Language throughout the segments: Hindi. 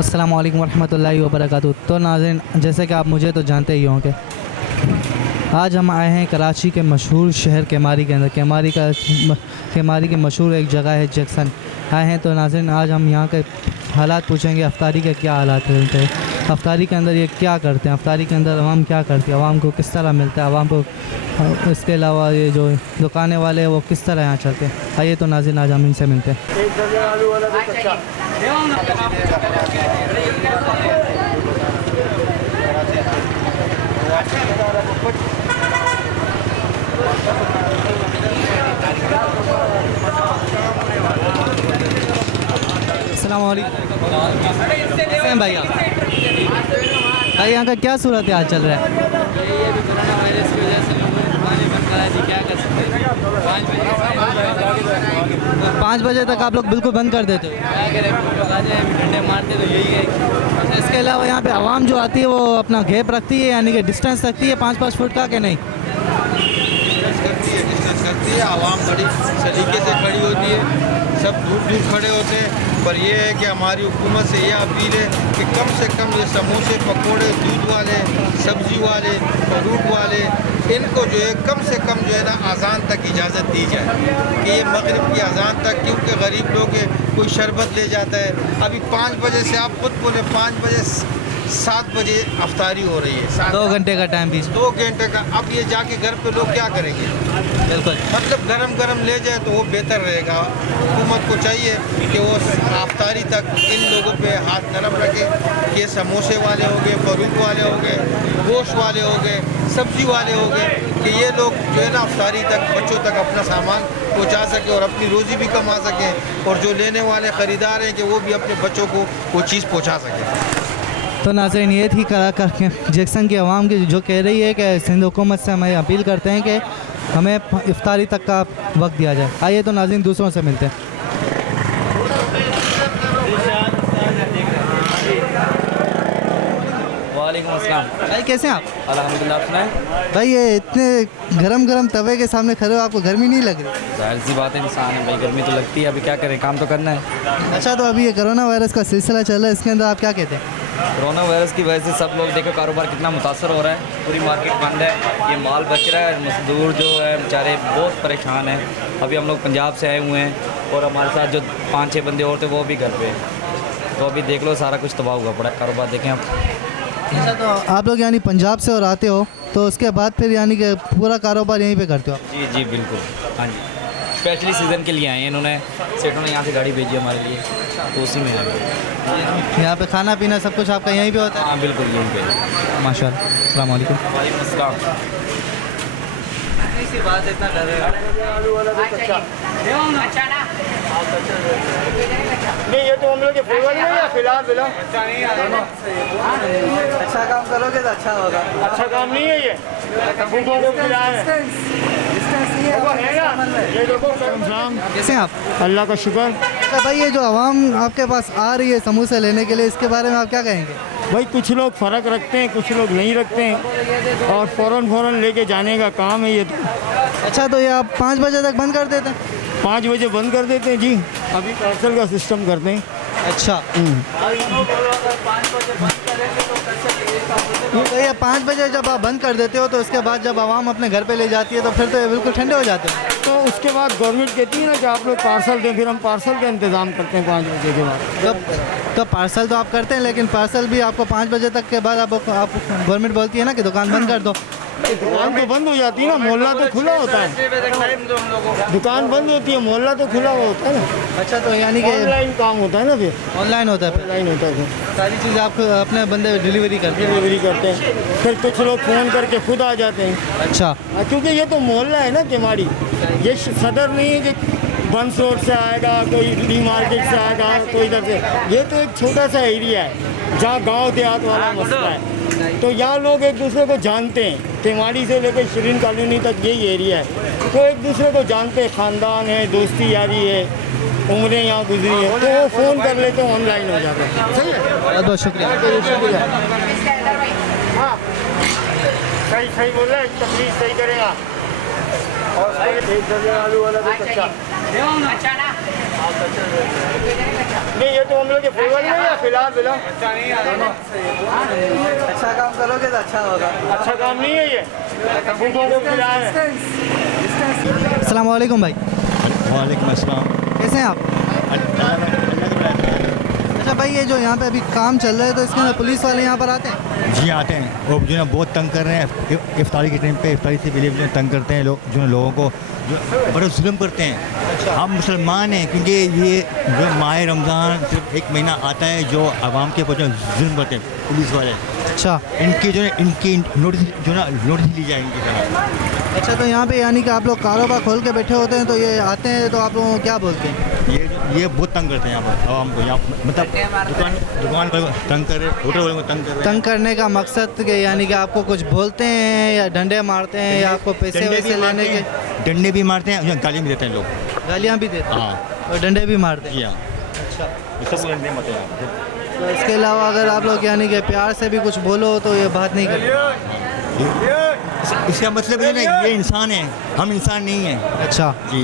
अस्सलाम वालेकुम रहमतुल्लाहि व बरकातुहू। तो नाज़रीन, जैसे कि आप मुझे तो जानते ही होंगे, आज हम आए हैं कराची के मशहूर शहर केमारी के अंदर। केमारी की मशहूर एक जगह है जैक्सन, आए हैं। तो नाज़रीन, आज हम यहाँ के हालात पूछेंगे, अफ्तारी के क्या हालात हैं, अफ्तारी के अंदर ये क्या करते हैं, अफ्तारी के अंदर आवाम क्या करती है, आवाम को किस तरह मिलता है, आवाम को इसके अलावा ये जो दुकानें वाले हैं वो किस तरह यहाँ चलते हैं। आइए तो नाज़रीन, आज हम इनसे मिलते हैं। अस्सलाम वालेकुम भाई। भाई यहाँ का क्या सूरत हाल चल रहा है? ये भी कोरोना वायरस की वजह से लोगों ने दुकानें बंद करा दी, क्या कर सकते हैं। 5 बजे तक आप लोग बिल्कुल बंद कर देते हो? क्या करें, लोग आ जाए डंडे मारते तो यही है। इसके अलावा यहाँ पे आवाम जो आती है वो अपना गैप रखती है, यानी कि डिस्टेंस रखती है 5-5 फुट का, कि नहीं? डिस्टेंस करती है, आवाम बड़ी सलीके से खड़ी होती है, सब दूर दूर खड़े होते हैं। पर यह है कि हमारी हुकूमत से यह अपील है कि कम से कम ये समोसे, पकोड़े, दूध वाले, सब्ज़ी वाले, फ्रूट वाले, इनको जो है कम से कम जो है ना अज़ान तक इजाज़त दी जाए कि ये मगरिब की अज़ान तक, क्योंकि गरीब लोग हैं, कोई शरबत ले जाता है। अभी 5 बजे से आप खुद बोले 5 बजे 7 बजे अफ्तारी हो रही है, 2 घंटे का टाइम बीच 2 घंटे का। अब ये जाके घर पे लोग क्या करेंगे? बिल्कुल। मतलब गरम गरम ले जाए तो वो बेहतर रहेगा। हुकूमत को चाहिए कि वो अफ्तारी तक इन लोगों पे हाथ नरम रखे कि समोसे वाले हो गए, फ्रूट वाले हो गए, गोश्त वाले हो गए, सब्ज़ी वाले हो गए, कि ये लोग जो है ना अफ्तारी तक बच्चों तक अपना सामान पहुंचा सके और अपनी रोज़ी भी कमा सकें, और जो लेने वाले ख़रीदार हैं कि वो भी अपने बच्चों को वो चीज़ पहुँचा सकें। तो नाज़रीन, ये थी जैक्सन की आवाम की जो कह रही है कि सिंध हुकूमत से हमें अपील करते हैं कि हमें इफ्तारी तक का वक्त दिया जाए। आइए तो नाज़रीन दूसरों से मिलते हैं। वालेकुम अस्सलाम भाई, कैसे हैं आप? अल्हम्दुलिल्लाह। अपना है भाई, ये इतने गरम गरम तवे के सामने खड़े हो, आपको गर्मी नहीं लग रही? जाहिर सी बात है, इंसान है भाई, गर्मी तो लगती है। अभी क्या करें, काम तो करना है। अच्छा, तो अभी ये कोरोना वायरस का सिलसिला चल रहा है, इसके अंदर आप क्या कहते हैं? कोरोना वायरस की वजह से सब लोग देखो कारोबार कितना मुतासर हो रहा है, पूरी मार्केट बंद है, ये माल बच रहा है, मजदूर जो है बेचारे बहुत परेशान हैं। अभी हम लोग पंजाब से आए हुए हैं और हमारे साथ जो 5-6 बंदे और थे वो भी घर पे हैं। तो अभी देख लो सारा कुछ तबाह हुआ पड़ा है, कारोबार देखें आप। अच्छा, तो आप लोग यानी पंजाब से और आते हो, तो उसके बाद फिर यानी कि पूरा कारोबार यहीं पे करते हो? जी जी बिल्कुल, हाँ जी। स्पेशली सीज़न के लिए आए हैं, इन्होंने सेठों ने यहाँ से गाड़ी भेजी हमारे लिए, तो उसी में आए हैं। यहाँ पे खाना पीना सब कुछ आपका यहीं पे होता है? हाँ बिल्कुल, यहीं पे। माशाल्लाह। अस्सलाम वालेकुम। वालेकुम अस्सलाम। सी बात इतना डर रहे नहीं, ये तो हम लोग के फेवर में या फिलहाल अच्छा काम करोगे तो अच्छा होगा। अच्छा काम नहीं है ये, कैसे हैं आप? अल्लाह का शुक्र। अच्छा भाई, ये जो आवाम आपके पास आ रही है समोसे लेने के लिए, इसके बारे में आप क्या कहेंगे? भाई कुछ लोग फ़र्क रखते हैं, कुछ लोग नहीं रखते हैं, और फ़ौरन लेके जाने का काम है ये तो। अच्छा, तो ये आप 5 बजे तक बंद कर देते हैं? 5 बजे बंद कर देते हैं जी, अभी पार्सल का सिस्टम करते हैं। अच्छा, तो ये 5 बजे जब आप बंद कर देते हो, तो उसके बाद जब आवाम अपने घर पे ले जाती है तो फिर तो ये बिल्कुल ठंडे हो जाते हैं। तो उसके बाद गवर्नमेंट कहती है ना कि आप लोग पार्सल दें, फिर हम पार्सल का इंतज़ाम करते हैं 5 बजे के बाद। तो पार्सल तो आप करते हैं, लेकिन पार्सल भी आपको 5 बजे तक के बाद आप गवर्नमेंट बोलती है ना कि दुकान बंद कर दो। दुकान तो बंद हो जाती है ना, मोहल्ला तो खुला होता है। दुकान बंद होती है, मोहल्ला तो खुला हुआ होता है ना। अच्छा, तो यानी कि ऑनलाइन काम होता है ना, फिर ऑनलाइन होता है? ऑनलाइन होता है, फिर सारी चीज़ आप अपने बंदे डिलीवरी करते हैं? डिलीवरी करते हैं, फिर कुछ लोग फ़ोन करके खुद आ जाते हैं। अच्छा, क्योंकि ये तो मोहल्ला है ना केमाड़ी, ये सदर नहीं है कि बंस रोड से आएगा, कोई डी मार्केट से आएगा, कोई इधर से। ये तो एक छोटा सा एरिया है जहाँ गांव देहात वाला मसला है। तो यहाँ लोग एक दूसरे को जानते हैं, केमाड़ी से लेकर शिरीन कॉलोनी तक यही एरिया है, तो एक दूसरे को जानते हैं, ख़ानदान है, दोस्ती यारी है, उम्रें यहाँ गुजरी है, तो वो फ़ोन कर लेते हैं, ऑनलाइन हो जाता है। सही है, बहुत बहुत शुक्रिया। शुक्रिया। हाँ, सही बोल रहे हैं, तकलीफ सही करेगा। और एक दर्जन आलू वाला भी अच्छा। नहीं ये तो हम लोग के फेवर में या फिलहाल अच्छा काम करोगे तो अच्छा होगा। अच्छा काम नहीं है ये भूखों को खिलाए। अस्सलाम वालेकुम भाई, वालेकुम अस्सलाम। कैसे हैं आप? अच्छा भाई, ये जो यहाँ पे अभी काम चल रहा है तो इसके अंदर पुलिस वाले यहाँ पर आते हैं? जी आते हैं, और जो है बहुत तंग कर रहे हैं। इफ्तारी के टाइम पे इफ्तारी से पहले जो है तंग करते हैं लोग, जो है लोगों को जो बड़ा जुल्म करते हैं। हम मुसलमान हैं, क्योंकि ये जो माह रमज़ान सिर्फ एक महीना आता है जो आवाम के ऊपर जो जुल्म करते हैं पुलिस वाले। अच्छा इनकी जो है इनकी नोटिस जो ना नोटिस ली जाए इनकी तरह। अच्छा, तो यहाँ पे यानी कि आप लोग कारोबार खोल के बैठे होते हैं तो ये आते हैं तो आप लोगों को क्या बोलते हैं? ये बहुत तंग करते हैं यहाँ पर आवाम को। यहाँ मतलब दुकान पर तंग कर रहे, होटल वालों को तंग कर रहे। तंग करने का मकसद के यानी कि आपको कुछ बोलते हैं या डंडे मारते हैं या आपको पैसे वैसे लेने के? डंडे भी मारते हैं, गाली भी देते हैं लोग। गालियाँ भी देते हैं हाँ, और डंडे भी मारते हैं? जी हाँ। अच्छा, सब डंडे मारते हैं। तो इसके अलावा अगर आप लोग यानी कि प्यार से भी कुछ बोलो तो ये बात नहीं करते? इसका मतलब ये नहीं, ये इंसान है, हम इंसान नहीं हैं। अच्छा जी,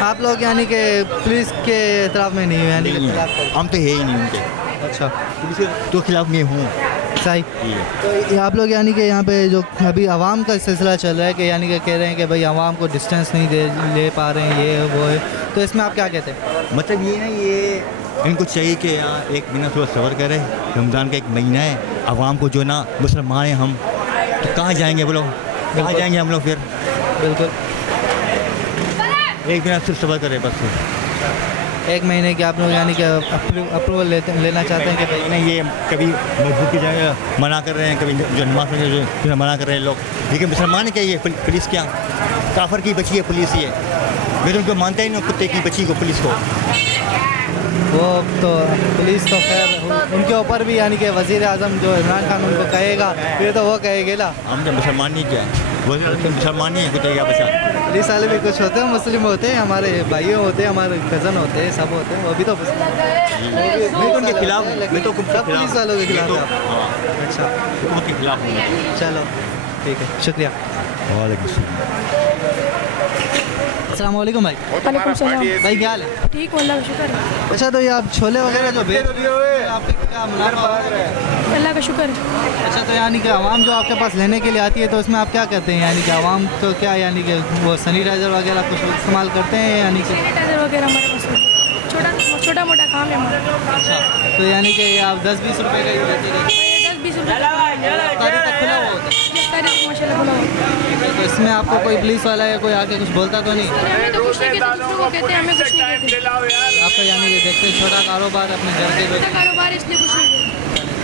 आप लोग यानी कि पुलिस के तरफ में नहीं हो, यानी कि नहीं खिलाफ है, हम तो है ही नहीं उनके। अच्छा, पुलिस के तो खिलाफ मैं हूँ। सही। जी तो ये आप लोग यानी कि यहाँ पे जो अभी आवाम का सिलसिला चल रहा है कि यानी कि कह रहे हैं कि भाई आवाम को डिस्टेंस नहीं ले पा रहे हैं, ये वो है, तो इसमें आप क्या कहते हैं? मतलब ये ना, ये इनको चाहिए कि यहाँ एक महीना थोड़ा सब्र करें। रमज़ान का एक महीना है, आवाम को जो ना मुसलमान हैं हम, तो कहाँ जाएंगे वो लोग, कहाँ जाएंगे हम लोग फिर? बिल्कुल, एक महीना सिर्फ सब्र करें बस। एक महीने की आप लोग यानी कि अप्रूवल लेना चाहते हैं कि भाई? नहीं, ये कभी मजबूर की जगह मना कर रहे हैं, कभी जो नमाज में जो मना कर रहे हैं लोग। लेकिन मुसलमान क्या, ये पुलिस क्या काफर की बची है पुलिस? ये मैं तो उनको मानता ही नहीं, कुत्ते की बची को पुलिस को। वो तो पुलिस तो खैर उनके ऊपर भी यानी कि वज़ीर आज़म जो इमरान खान उनको कहेगा फिर तो वो कहेंगे ना। हम तो मुसलमान नहीं क्या, वो मुसलमान नहीं है, कुत्ते क्या बचा। पुलिस वाले भी कुछ होते हैं, मुस्लिम होते हैं, हमारे भाइयों होते हैं, हमारे कज़न होते हैं, सब होते हैं, वो भी तो मैं तो उनके खिलाफ, मैं तो सब पुलिस वालों के खिलाफ हैं आप? हाँ, अच्छा, उनके खिलाफ हूँ। चलो ठीक है, शुक्रिया। वालेकुम सलाम। अस्सलाम वालेकुम भाई। वालेकुम सलाम। भाई क्या हाल है? ठीक हो, अल्लाह का शुक्र है। अच्छा, तो ये आप छोले वगैरह जो बेच रहे हो आपके क्या मुनाफा हो रहा है? अल्लाह का शुक्र है। अच्छा, तो यानी कि आवाम जो आपके पास लेने के लिए आती है तो उसमें आप क्या करते हैं? यानी कि आवाम तो क्या यानी कि वो सैनिटाइज़र वगैरह कुछ इस्तेमाल करते हैं यानी कि? सैनिटाइजर वगैरह हमारे पास छोटा मोटा काम है हमारा। अच्छा, तो यानी कि आप 10-20 रुपए का ही देते हैं? तो ये 10-20 रुपये तारीख तक खुला हुआ होता है? माशाल्लाह खुला हुआ। तो इसमें आपको कोई पुलिस वाला या कोई आके कुछ बोलता तो नहीं? हमें तो कुछ नहीं कहते, दूसरों को कहते हैं, हमें कुछ नहीं कहते। आप तो यानी कि देखते हैं छोटा कारोबार अपने घर के छोटा कारोबार है, इसलिए कुछ नहीं कहते।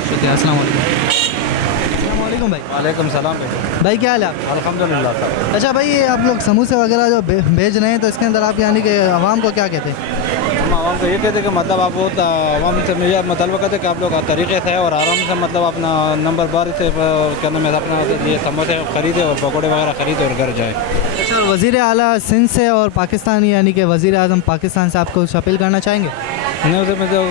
शुक्रिया। अस्सलाम वालेकुम। अस्सलाम वालेकुम भाई। वालेकुम सलाम। भाई क्या हाल है आप? अल्हम्दुलिल्लाह सर। अच्छा भाई, ये आप लोग समोसे वगैरह जो भेज रहे हैं तो इसके अंदर आप यानी कि आवाम को क्या कहते हैं? हम आवाम को ये कहते हैं कि मतलब आप बहुत आवाम से मुझे मतलब कहते हैं कि आप लोग तरीके से और आराम से मतलब अपना नंबर बार से क्या नाम है अपना ये समोसे खरीदे और पकौड़े वगैरह खरीदे और घर जाए। अच्छा, वज़ीर आला सिंध से और पाकिस्तान यानी कि वज़ीर आज़म पाकिस्तान से आपको कुछ अपील करना चाहेंगे? नहीं, उसे मतलब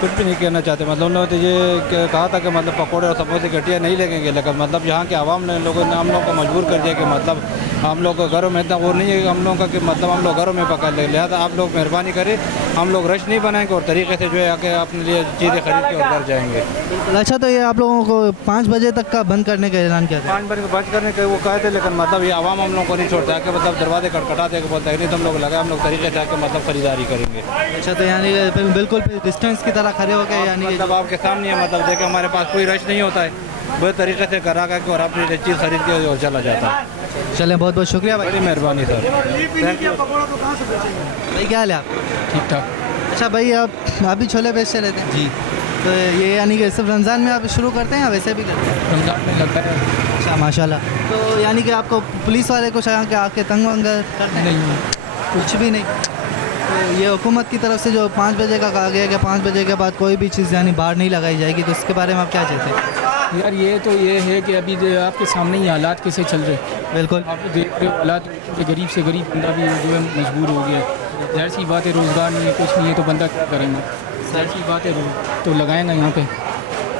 कुछ भी नहीं कहना चाहते। मतलब उन्होंने तो ये कहा था कि मतलब पकौड़े और समोसे गटिया नहीं लगेंगे, लेकिन मतलब यहाँ के आवाम ने लोगों ने हम लोग को मजबूर कर दिया कि मतलब हम लोग को घरों में इतना वो नहीं है कि हम लोग का कि मतलब हम लोग घरों में पका ले। लिहाजा आप लोग मेहरबानी करें, हम लोग रश नहीं बनाएंगे और तरीके से जो है आके अपने लिए चीज़ें खरीद के और घर जाएंगे। अच्छा, तो ये आप लोगों को 5 बजे तक का बंद करने का ऐलान किया था? 5 बजे बंद करने के वो कहे थे, लेकिन मतलब ये आवाम हम लोग को नहीं छोड़ता है कि मतलब दरवाजे खटखटा दे के बोलता है नहीं तुम लोग लगा, हम लोग तरीके से आके मतलब खरीदारी करेंगे। अच्छा, तो यानी कि बिल्कुल डिस्टेंस की तरह खड़े हो गए यानी कि मतलब आपके सामने है, मतलब देखे हमारे पास कोई रश नहीं होता है, बहुत तरीके से करा करके और अपनी चीज़ खरीद के और चला जाता है। चलें, बहुत बहुत शुक्रिया भाई। बड़ी मेहरबानी सर। भाई क्या हाल है आप? ठीक ठाक। अच्छा भाई, आप भी छोले बेचते रहते हैं? जी, तो ये यानी कि सिर्फ रमज़ान में आप शुरू करते हैं या वैसे भी करते हैं? रमजान में लगता है। अच्छा, माशाल्लाह। तो यानी कि आपको पुलिस वाले कुछ आके तंग वंग करते हैं? नहीं, कुछ भी नहीं। तो ये हुकूमत की तरफ से जो 5 बजे का कहा गया कि 5 बजे के बाद कोई भी चीज़ यानी बाहर नहीं लगाई जाएगी, तो इसके बारे में आप क्या चाहते हैं? यार ये तो ये है कि अभी आपके सामने ही हालात कैसे चल रहे हैं। बिल्कुल, आप देख रहे हो हालात, गरीब से गरीब बंदा भी जो है मजबूर हो गया। ज़ाहिर सी बात है, रोज़गार नहीं है, कुछ नहीं है, तो बंदा क्या करेगा? ज़ाहिर सी बात है, तो लगाएगा यहाँ पे।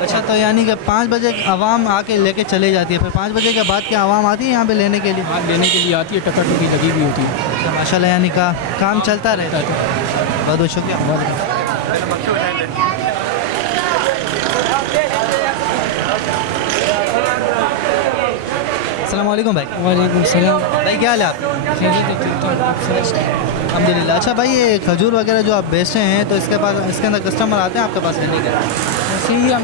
अच्छा, तो यानी कि 5 बजे आवाम आके लेके चले जाती है, फिर 5 बजे के बाद क्या आवाम आती है यहाँ पे लेने के लिए? हाँ, लेने के लिए आती है, टका टकी लगी हुई होती है। अच्छा, माशाल्लाह, यानी का काम चलता रहता है। बहुत बहुत शुक्रिया। अस्सलाम वालेकुम भाई। वालेकुम सलाम। भाई क्या हाल है आप? अल्हम्दुलिल्लाह। अच्छा भाई, ये खजूर वगैरह जो आप बेचते हैं तो इसके अंदर कस्टमर आते हैं आपके पास लेने के? ऐसे ही हम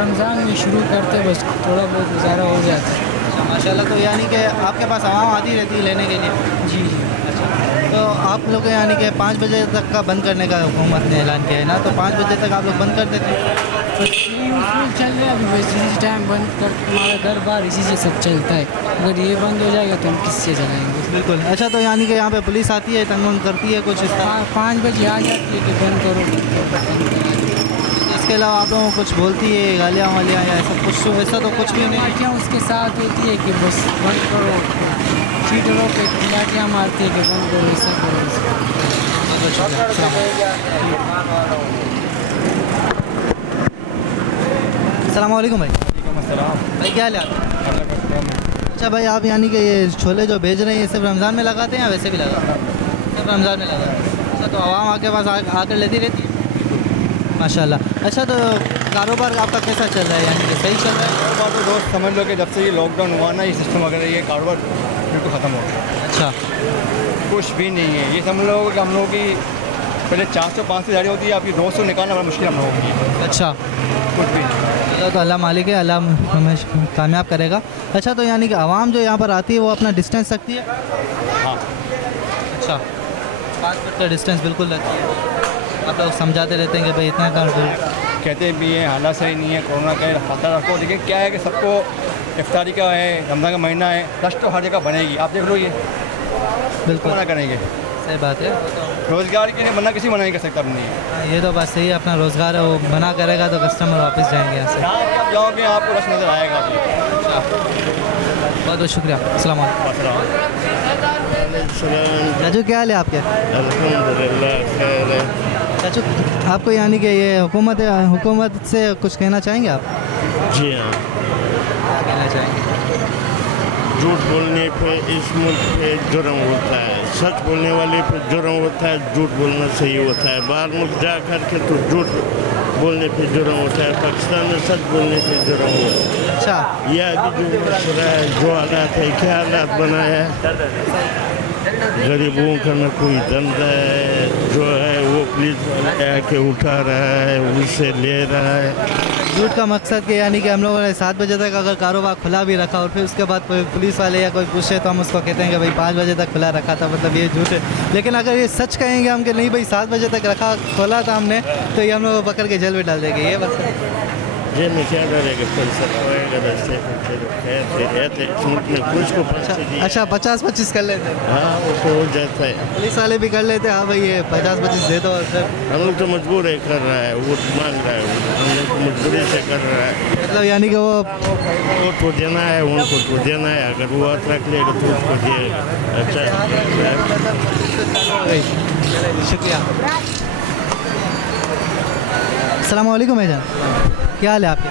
रमज़ान में शुरू करते बस थोड़ा बहुत गुजारा हो जाता है। अच्छा माशाल्लाह। तो यानी कि आपके पास आवाम आती रहती है लेने के लिए? जी जी। अच्छा, तो आप लोग यानी कि 5 बजे तक का बंद करने का हुकूमत ने ऐलान किया है ना, तो 5 बजे तक आप लोग बंद कर देते हैं? उसमें चल रहा है अभी बस इसी टाइम बंद कर, हमारा घर बार इसी से सब चलता है। अगर ये बंद हो जाएगा तो हम किससे चलाएँगे? बिल्कुल। अच्छा, तो यानी कि यहाँ पे पुलिस आती है, तंग करती है कुछ इस तरह? 5 बजे आ जाती है कि बंद करो। इसके अलावा आप लोगों को कुछ बोलती है, गालियाँ वालियाँ या ऐसा कुछ? वैसा तो कुछ भी नहीं? लाठियाँ उसके साथ होती है कि बस बंद करो, चीटरों पे लाठियाँ मारती है कि बंद करो, ऐसा करो। अस्सलाम वालेकुम भाई। भाई क्या हाल है आप? अच्छा भाई, आप यानी कि ये छोले जो बेच रहे हैं ये सिर्फ रमज़ान में लगाते हैं या वैसे भी लगाते हैं? सिर्फ रमज़ान में लगाते हैं। अच्छा, तो आवाम आपके पास आकर लेती रहती है? माशाल्लाह। अच्छा, तो कारोबार आपका कैसा चल रहा है, यानी कि सही चल रहा है? कारोबार तो दोस्त समझ लो कि जब से ये लॉकडाउन हुआ ना, ये सिस्टम वगैरह, ये कारोबार बिल्कुल ख़त्म हो गया। अच्छा, कुछ भी नहीं है। ये समझ लो कि हम लोगों की पहले 400-500 गाड़ी होती है, आपकी 200 निकालना बड़ा मुश्किल हम लोगों की है। अच्छा। कुछ भी नहीं। तो अल्लाह मालिक है, अल्लाह हमें कामयाब करेगा। अच्छा, तो यानी कि आवाम जो यहाँ पर आती है वो अपना डिस्टेंस रखती है? हाँ। अच्छा, 5 फुट का डिस्टेंस बिल्कुल रखती है। आप लोग समझाते रहते हैं कि भाई इतना कर दो, कहते भी हैं हालात सही नहीं है, कोरोना का खतरा रखो। लेकिन क्या है कि सबको इफ्तारी का है, रमज़ान का महीना है, रश तो हर जगह बनेगी। आप देख लो, ये बिल्कुल मना करेंगे। सही बात है। रोज़गार के लिए मना किसी मना नहीं कर सकता अपनी। ये तो बात सही है, अपना रोज़गार है, वो मना करेगा तो कस्टमर वापस जाएंगे यहाँ से। जहाँ भी आप जाओगे आपको रश नज़र आएगा। बहुत बहुत शुक्रिया। अस्सलाम वालेकुम। चाचू क्या हाल है आपके? अल्हम्दुलिल्लाह खैर है। चाचू, आपको यानी कि ये हुकूमत से कुछ कहना चाहेंगे आप? जी हाँ, क्या कहना चाहेंगे? झूठ बोलने पे इस मुल्क पे जुर्म होता है, सच बोलने वाले पे जुर्म होता है, झूठ बोलना सही होता है। बाहर मुल्क जा कर के तो झूठ बोलने पे जुर्म होता है, पाकिस्तान में सच बोलने पे जुर्म होता है। अच्छा, यह अभी जो मसला है, जो हालात है, क्या हालात बनाया है, गरीबों का न कोई धंधा है, जो है वो पुलिस वाले आके उठा रहा है, उससे ले रहा है। झूठ का मकसद कि यानी कि हम लोगों ने 7 बजे तक अगर कारोबार खुला भी रखा और फिर उसके बाद पुलिस वाले या कोई पूछे तो हम उसको कहते हैं कि भाई 5 बजे तक खुला रखा था, मतलब ये झूठ है। लेकिन अगर ये सच कहेंगे हम कि नहीं भाई 7 बजे तक खोला था हमने, तो ये हम लोग को पकड़ के जेल में डाल देंगे। ये बस जेल में क्या डरेगा, पैसा लगाएगा रस्ते पर, चलो खैर से रहते इस मुल्क में कुछ को पैसे दिए। अच्छा, 50-25 कर लेते हैं? हाँ, वो तो हो जाता है। पुलिस वाले भी कर लेते हैं, हाँ भाई ये 50-25 दे दो और फिर हम लोग तो मजबूर है, कर रहा है, वो मांग रहा है, हम लोग को मजबूरी से कर रहा है। मतलब यानी कि वो तो देना है, उनको तो देना है, अगर वो हाथ रख लेगा तो उसको दिएगा। अच्छा, शुक्रिया। अस्सलाम वालेकुम भाईजान, क्या हाल है आपके?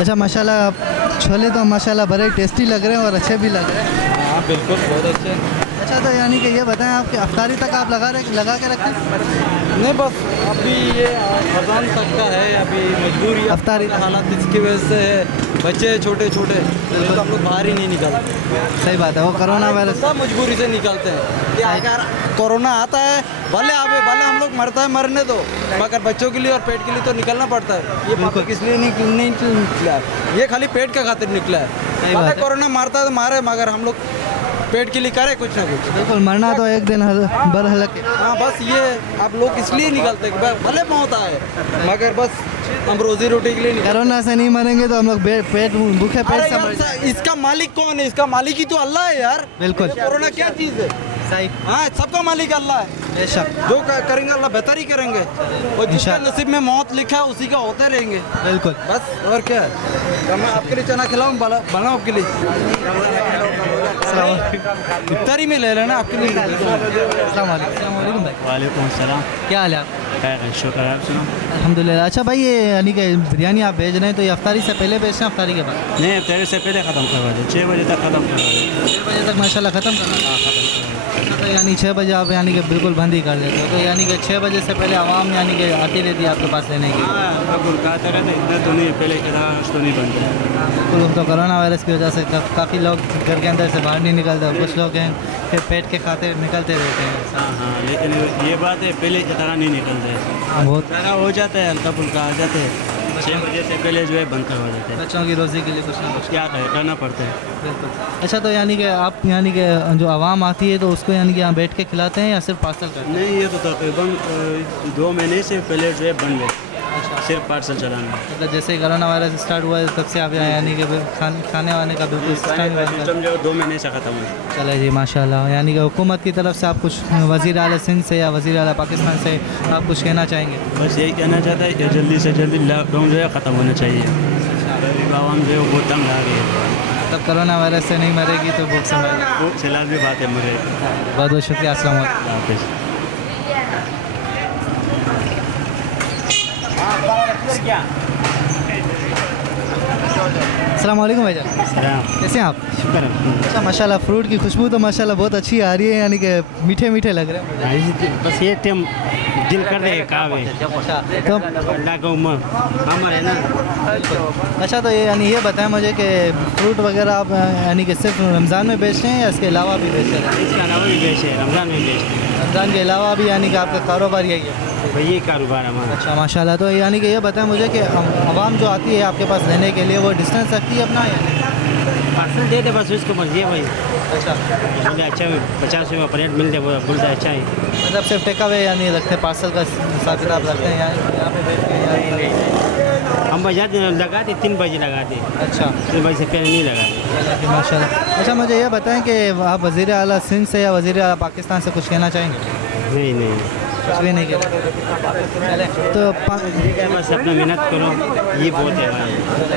अच्छा माशाल्लाह, आप छोले तो माशाल्लाह बड़े टेस्टी लग रहे हैं और अच्छे भी लग रहे हैं। हाँ बिल्कुल, बहुत अच्छे। अच्छा, तो यानी कि ये बताएं आपके अफ्तारी तक आप लगा के रखते हैं? नहीं, बस अभी ये रमज़ान तक का है, अभी मजबूरी है, अफ्तारी हालात इसकी वजह से है। बच्चे छोटे छोटे तो हम लोग बाहर ही नहीं निकलते। सही बात है, वो कोरोना वायरस सब मजबूरी से निकलते हैं कि अगर कोरोना आता है भले हम लोग मरता है मरने दो, मगर बच्चों के लिए और पेट के लिए तो निकलना पड़ता है। ये पब्लिक इसलिए नहीं निकला है, ये खाली पेट का खातिर निकला है। भले कोरोना मारता है तो मारे, मगर हम लोग पेट के लिए करे कुछ ना कुछ। बिल्कुल, मरना तो एक दिन बरहलक। हाँ, बस ये आप लोग इसलिए निकलते हैं कि भले मौत आए, मगर बस हम रोजी रोटी के लिए कोरोना से नहीं मरेंगे तो हम लोग पेट भूखे पेट से मर इसका मालिक कौन है? इसका मालिक ही तो अल्लाह है यार। बिल्कुल, कोरोना क्या चीज़ है? सही। हाँ, सबका मालिक अल्लाह है। बेशक, जो करेंगे अल्लाह बेहतर ही करेंगे, और जिसके नसीब में मौत लिखा है उसी का होते रहेंगे। बिल्कुल, बस और क्या है? तो मैं आपके लिए चना खिलाऊँ, बनाऊँ आपके लिए? इफ्तारी में ले लेना आपके लिए। अस्सलाम वालेकुम भाई। वालेकुम सलाम। क्या हाल है आप? खैर है, शुक्र है, आप सुनाओ। अल्हम्दुलिल्लाह। अच्छा भाई, ये यानी कि बिरयानी आप भेज रहे हैं तो ये अफ्तारी से पहले भेजते हैं अफ्तारी के बाद? नहीं, तेरे से पहले ख़त्म करवा दे, 6 बजे तक ख़त्म करवा दे। 6 बजे तक माशाल्लाह ख़त्म करना। हाँ, ख़त्म करवा दे। तो यानी 6 बजे आप यानी कि बिल्कुल बंद ही कर देते हो, तो यानी कि 6 बजे से पहले आवाम यानी कि आती रहती है आपके पास लेने की? कहते रहते इतना तो नहीं, पहले के था तो नहीं बनते। बिल्कुल, तो कोरोना वायरस की वजह से काफ़ी लोग घर के अंदर से बाहर नहीं निकलते, कुछ लोग हैं फिर पेट के खाते निकलते रहते हैं। हाँ हाँ, लेकिन ये बात है पहले की तरह नहीं निकलते हैं, बहुत सारा हो जाता है, हल्का फुल्का आ जाते हैं। 6 बजे से पहले जो है बंद करवा देते हैं। बच्चों की रोज़ी के लिए कुछ ना कुछ क्या करना पड़ता है। बिल्कुल। अच्छा, तो यानी कि आप यानी कि जो आवाम आती है तो उसको यानी कि यहाँ बैठ के खिलाते हैं या सिर्फ पार्सल करते हैं? नहीं, ये तो तकरीबन 2 महीने से पहले जो है बंद है, सिर्फ पार्सल चलाना। मतलब जैसे ही कोरोना वायरस स्टार्ट हुआ है तब से आप यहाँ यानी कि खाने वाने का बिल्कुल सिस्टम जो 2 महीने से ख़त्म हुआ। चले जी, माशाल्लाह। यानी कि हुकूमत की तरफ से आप कुछ वज़ीर आला सिंध से या वज़ीर आला पाकिस्तान से आप कुछ कहना चाहेंगे? बस यही कहना चाहता है कि जल्दी से जल्दी लॉकडाउन जो है ख़त्म होना चाहिए। गरीब आवाम जो है बहुत तंग आ गई है। तब कोरोना वायरस से नहीं मरेगी तो बहुत समय वो सलाह भी बात है मरे। बहुत बहुत शुक्रिया, अस्सलाम वालेकुम। हाफिज़। अस्सलाम वालेकुम भाईजान, कैसे हैं आप? शुक्र है। अच्छा, माशाल्लाह फ्रूट की खुशबू तो माशाल्लाह बहुत अच्छी आ रही है, यानी कि मीठे मीठे लग रहे हैं। बस ये टाइम दिल कर रहे कावे अच्छा, तो अल्लाह का उम्र हमारे ना। अच्छा, तो ये यानी ये बताएं मुझे कि फ्रूट वगैरह आप यानी कि सिर्फ रमज़ान में बेचते हैं या इसके अलावा भी बेचते हैं? इसके अलावा भी बेचे, रमज़ान में बेचते हैं। रमज़ान के अलावा भी यानी कि आपका कारोबार यही है? भाई ये कारोबार हमारा। अच्छा, माशाल्लाह। तो यानी कि ये बताएं मुझे कि आवाम जो आती है आपके पास लेने के लिए वो डिस्टेंस रखती है अपना या नहीं? पार्सल दे दे बस, उसको मर्जी है भाई। अच्छा, बोले अच्छा 50 रुपये प्लेट मिल जाए, बोलता अच्छा है। मतलब सिर्फ टेक अवे यानी रखते, पार्सल का हिसाब किताब रखते हैं यहाँ पे बैठ के? नहीं, हम बजाते लगाते 3 बजे लगाते। अच्छा, 3 बजे से पहले नहीं लगाते। माशाल्लाह। अच्छा, मुझे ये बताएं कि आप वज़ीर आला सिंध से या वज़ीर आला पाकिस्तान से कुछ कहना चाहेंगे? नहीं नहीं, कुछ भी नहीं कहना। तो बस अपना मेहनत करो, ये बहुत है भाई।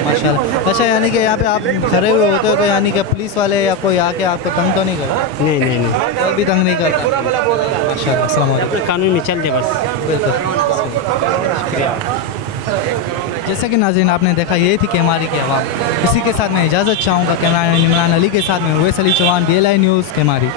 माशाल्लाह। अच्छा, यानी कि यहाँ पे आप खड़े हुए होते हो तो यानी कि पुलिस वाले या कोई आके आपको तंग तो नहीं करता? नहीं नहीं नहीं, कोई भी तंग नहीं करता? माशाल्लाह, अस्सलाम वालेकुम। अपने कानून में चल दे बस। जैसे कि नाज़रीन आपने देखा, यही थी केमारी की आवाम। इसी के साथ मैं इजाज़त चाहूँगा। कैमरा इमरान अली के साथ में उवैस अली चौहान, DLI न्यूज़ केमारी।